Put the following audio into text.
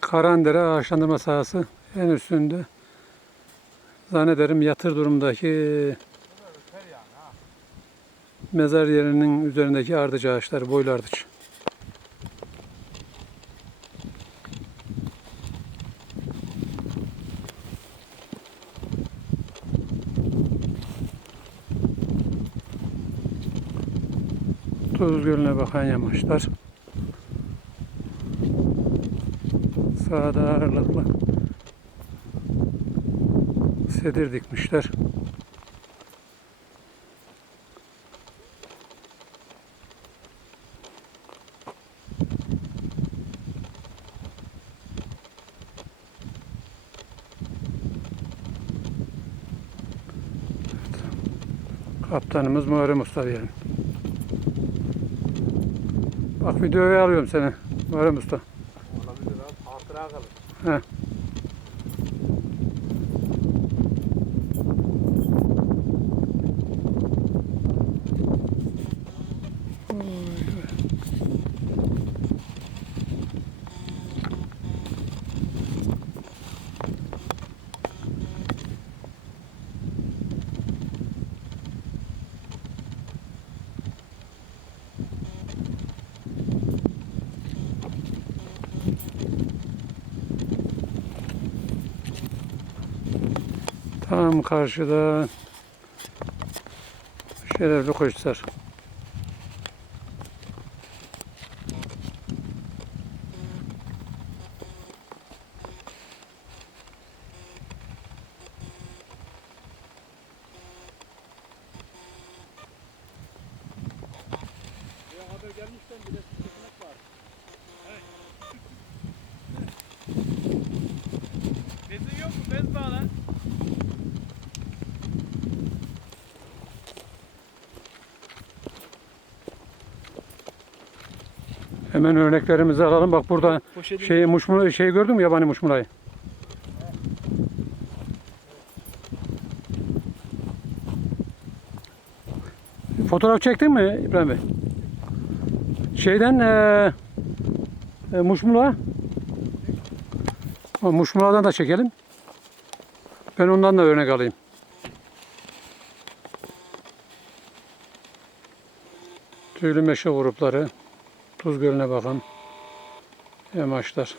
Karandere ağaçlandırma sahası en üstünde. Zannederim yatır durumdaki mezar yerinin üzerindeki ardıç ağaçları, boylu ardıç. Tuz Gölü'ne bakan yamaçlar. Sağda ağırlıklı sedir dikmişler. Kaptanımız Muharrem Usta diyelim. Bak videoya alıyorum seni Muharrem Usta. Olabilir abi. Hatıra kalır. Heh. Tam karşıda Şerefli Koçlar. Haber gelmişten bir de çekmek var. Bezin yok mu? Bez bağla. Hemen örneklerimizi alalım. Bak burada şey gördün mü, yabani muşmulayı? Fotoğraf çektin mi İbrahim Bey? Şeyden muşmula. O muşmuladan da çekelim. Ben ondan da örnek alayım. Tüylü meşe grupları. Tuz Gölü'ne bakan yamaçlar.